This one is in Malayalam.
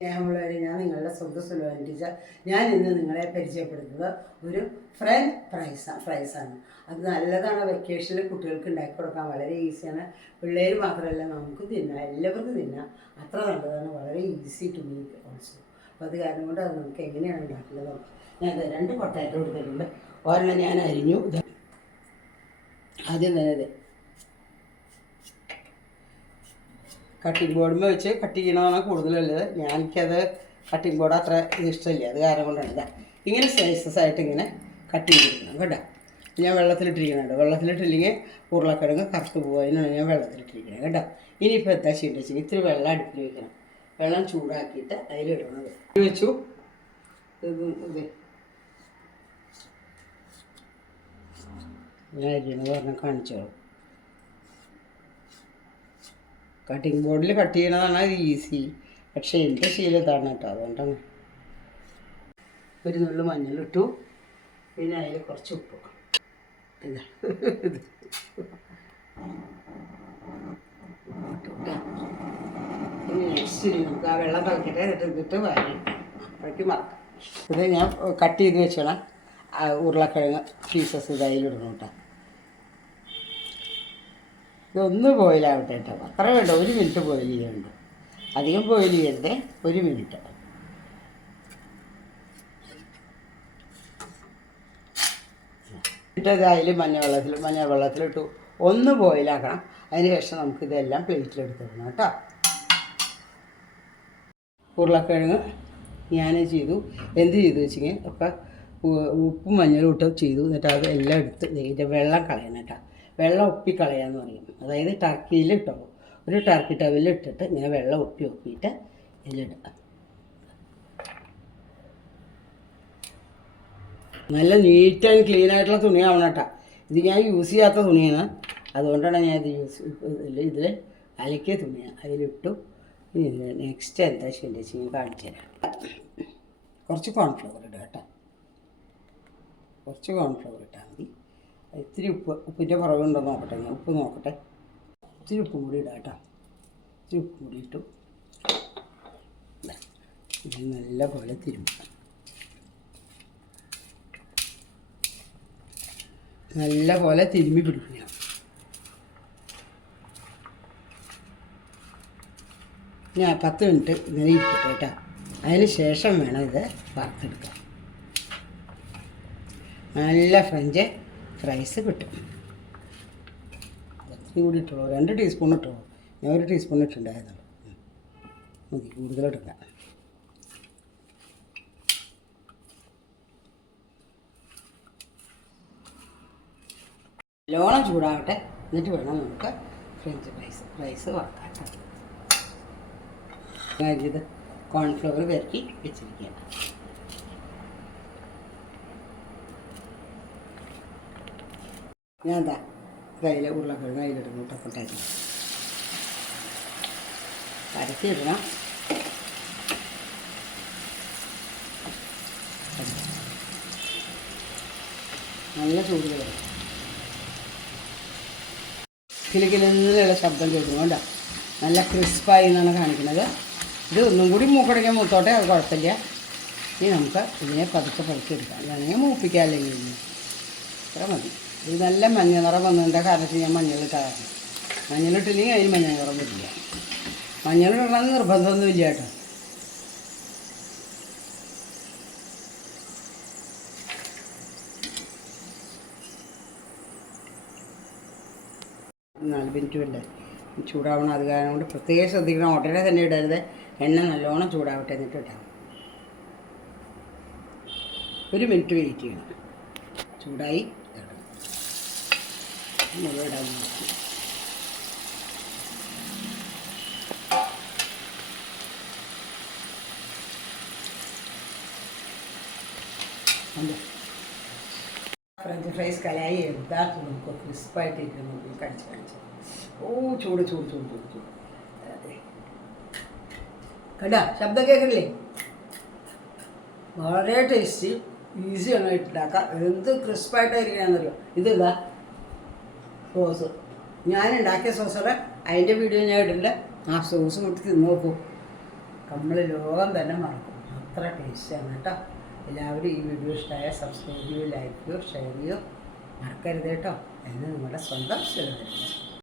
സ്നേഹമുള്ളവരെ ഞാൻ നിങ്ങളുടെ സ്വന്തം സുലഭൻ ടീച്ചർ. ഞാൻ ഇന്ന് നിങ്ങളെ പരിചയപ്പെടുത്തുന്നത് ഒരു ഫ്രഞ്ച് ഫ്രൈസ് ഫ്രൈസാണ് അത് നല്ലതാണ്. വെക്കേഷനിൽ കുട്ടികൾക്ക് ഉണ്ടാക്കി കൊടുക്കാൻ വളരെ ഈസിയാണ് പിള്ളേർ മാത്രമല്ല നമുക്ക് തിന്നാം. എല്ലാവർക്കും തിന്നാം. അത്ര നല്ലതാണ്. വളരെ ഈസി ടു മേക്ക് ഓൾസോ അപ്പോൾ അത് കാരണം കൊണ്ട് അത് നമുക്ക് എങ്ങനെയാണ് ഉണ്ടാക്കുന്നത് ഞാൻ രണ്ട് പൊട്ടാറ്റോ എടുത്തിട്ടുണ്ട്. ഒരെണ്ണം ഞാൻ അരിഞ്ഞു. ആദ്യം തന്നെ ഇത് കട്ടിംഗ് ബോർഡിൽ വെച്ച് കട്ട് ചെയ്യണമെന്നാണ് കൂടുതലുള്ളത്. ഞാനിക്കത് കട്ടിംഗ് ബോർഡ് അത്ര ഇഷ്ടമില്ല. അത് കാരണം കൊണ്ടാണ് ഇതാ ഇങ്ങനെ സൈസസ് ആയിട്ട് ഇങ്ങനെ കട്ട് ചെയ്തിരിക്കണം കേട്ടോ. ഞാൻ വെള്ളത്തിലിട്ടിരിക്കുന്നുണ്ട് വെള്ളത്തിലിട്ടില്ലെങ്കിൽ ഉരുളക്കിഴങ്ങ് കറുത്ത് പോകും അതിനാണ് ഞാൻ വെള്ളത്തിലിട്ടിരിക്കുന്നത് കേട്ടോ. ഇനിയിപ്പോൾ എന്താ ചെയ്യേണ്ടത് വെച്ചാൽ ഇത്തിരി വെള്ളം അടുപ്പിൽ വെക്കണം. വെള്ളം ചൂടാക്കിയിട്ട് അതിലിടണത്. വെച്ചു. ഇത് ഞാൻ ഇരിക്കുന്നത് പറഞ്ഞാൽ കാണിച്ചോളൂ. കട്ടിംഗ് ബോർഡിൽ കട്ട് ചെയ്യണതാണ് അത് ഈസി പക്ഷേ എന്റെ ശീലം ഇതാണ് കേട്ടോ അതുകൊണ്ടാണ്. ഒരു നുള്ളു മഞ്ഞളിട്ടു. പിന്നെ അതിൽ കുറച്ച് ഉപ്പ്. ഇതാ. ഇത്. വെള്ളം ഇത് ഞാൻ കട്ട് ചെയ്ത് വെച്ചോളാം. ഉരുളക്കിഴങ്ങ് പീസസ് ഇതായാലും ഇടണം കേട്ടോ ഇതൊന്ന് ബോയിലാവട്ടെ കേട്ടോ അത്ര വേണ്ട. ഒരു മിനിറ്റ് ബോയിൽ ചെയ്യുന്നുണ്ട് അധികം ബോയിൽ ചെയ്യരുതേ. ഒരു മിനിറ്റ് ഇട്ടത് അതിൽ മഞ്ഞ വെള്ളത്തിൽ മഞ്ഞ വെള്ളത്തിലിട്ടു ഒന്ന് ബോയിലാക്കണം അതിന് ശേഷം നമുക്ക് ഇതെല്ലാം പ്ലേറ്റിലെടുത്ത് പ്ലേറ്റിലെടുത്തിടണം കേട്ടോ. ഉരുളക്കിഴങ്ങ് ഞാൻ ചെയ്തു. എന്ത് ചെയ്തു വെച്ചിങ്ങനെ? ഒക്കെ ഉപ്പും മഞ്ഞളും ഇട്ട് ചെയ്തു. എന്നിട്ട് അത് എല്ലാം എടുത്ത് ഇതിന്റെ വെള്ളം കളയണം കേട്ടോ. വെള്ളം ഒപ്പി കളയാന്ന് പറയും. അതായത് ടർക്കിയിൽ ഇട്ടോ ഒരു ടർക്കി ടവലിൽ ഇട്ടിട്ട് ഇങ്ങനെ വെള്ളം ഒപ്പി ഒപ്പിയിട്ട് ഇതിലിടുക. നല്ല നീറ്റ് ആൻഡ് ക്ലീൻ ആയിട്ടുള്ള തുണിയാവണം കേട്ടോ. ഇത് ഞാൻ യൂസ് ചെയ്യാത്ത തുണിയാണ്. അതുകൊണ്ടാണ് ഞാൻ ഇത് യൂസ് ഇതിൽ അലക്കിയ തുണിയാണ് അതിലിട്ടു. നെക്സ്റ്റ് എന്താ ചെയ്യേണ്ടത് വെച്ച് ഞാൻ കാണിച്ചു തരാം. കുറച്ച് കോൺഫ്ലവർ ഇടുക കേട്ടോ. കുറച്ച് കോൺഫ്ലവർ ഇട്ടാൽ മതി. ഇത്തിരി ഉപ്പ് ഉപ്പിന്റെ കുറവുണ്ടോ നോക്കട്ടെ ഞാൻ ഉപ്പ് നോക്കട്ടെ. ഇത്തിരി ഉപ്പും കൂടി ഇടാം കേട്ടോ. ഇത്തിരി ഉപ്പും കൂടി ഇട്ടു. ഇത് നല്ല പോലെ തിരുമ്പും. നല്ല പോലെ തിരുമ്മി പിടിക്കുക ഞാൻ പത്ത് മിനിറ്റ് ഇങ്ങനെ ഇരിക്കട്ടെ കേട്ടോ. അതിന് ശേഷം വേണം ഇത് വറുത്തെടുക്കാം നല്ല ഫ്രഞ്ച് ഫ്രൈസ് കിട്ടും. ഇത്രയും കൂടി ഇട്ടുള്ളൂ. രണ്ട് ടീസ്പൂൺ ഇട്ടുള്ളൂ. ഞാൻ ഒരു ടീസ്പൂൺ ഇട്ടുണ്ടായിരുന്നുള്ളൂ. മതി കൂടുതലിട്ടില്ല നല്ലോണം ചൂടാവട്ടെ എന്നിട്ട് വേണം നമുക്ക് ഫ്രഞ്ച് റൈസ് ഫ്രൈസ് വറക്കാൻ ഇത് കോൺഫ്ലവർ പെരക്കി വെച്ചിരിക്കുകയാണ്. ഞാൻ എന്താ കയ്യിൽ ഉരുളക്കിഴങ്ങ് അതിലിടുന്നു ടപ്പൊട്ടാക്കി പരത്തിയിടണം. നല്ല ചൂട് വരും കിലുകിലെന്നുള്ള ശബ്ദം കേൾക്കുന്നു കേട്ടോ നല്ല ക്രിസ്പായി എന്നാണ് കാണിക്കുന്നത്. ഇത് ഒന്നും കൂടി മൂക്കടയ്ക്കാൻ മൂത്തോട്ടെ അത് കുഴപ്പമില്ല. ഇനി നമുക്ക് ഇതിനെ പതുക്കെ പതുക്കെ എടുക്കാം. അല്ലെങ്കിൽ മൂപ്പിക്കാം അല്ലെങ്കിൽ ഇത്ര മതി. ഇത് നല്ല മഞ്ഞ നിറം വന്നതിന്റെ കാരണത്തിൽ ഞാൻ മഞ്ഞളിട്ടാണ് മഞ്ഞളിട്ടില്ലെങ്കിൽ അതിന് മഞ്ഞ നിറം വരില്ല മഞ്ഞളിടണമെന്ന് നിർബന്ധമൊന്നുമില്ല കേട്ടോ. നാല് മിനിറ്റ് വേണ്ടേ? ചൂടാവണം. അത് കാരണം കൊണ്ട് പ്രത്യേകം ശ്രദ്ധിക്കണം. ഉടനെ തന്നെ ഇടരുത്. എണ്ണ നല്ലോണം ചൂടാവട്ടെ എന്നിട്ട് ഇട്ടാൽ ഒരു മിനിറ്റ് വെയിറ്റ് ചെയ്യണം. ചൂടായി. മുഴുവൻ നോക്കി ഫ്രഞ്ച് ഫ്രൈസ് കലായി എന്താക്കി നമുക്ക് ക്രിസ്പായിട്ട് നമുക്ക് കടിച്ച് കാണിച്ചു ഓ ചൂട് ചൂട് ചൂട് ചൂട് ചൂട്. കണ്ടാ? ശബ്ദം കേൾക്കില്ലേ വളരെ ടേസ്റ്റി ഈസിയാണ് ഉണ്ടാക്കാം എന്ത് ക്രിസ്പായിട്ടായിരിക്കണമെന്നറിയോ ഇതാ. സോസ്. ഞാൻ ഉണ്ടാക്കിയ സോസോടെ അതിന്റെ വീഡിയോ ഞാൻ ഇടില്ല ആ സോസ് കൊടുത്ത് തിന്ന് നോക്കൂ. നമ്മൾ ലോകം തന്നെ മറക്കും. അത്ര ടേസ്റ്റാണ് കേട്ടോ. എല്ലാവരും ഈ വീഡിയോ ഇഷ്ടമായ സബ്സ്ക്രൈബ് ചെയ്യൂ ലൈക്ക് ചെയ്യൂ ഷെയർ ചെയ്യൂ. മറക്കരുത് കേട്ടോ. എന്ന് നിങ്ങളുടെ സ്വന്തം സുലഭ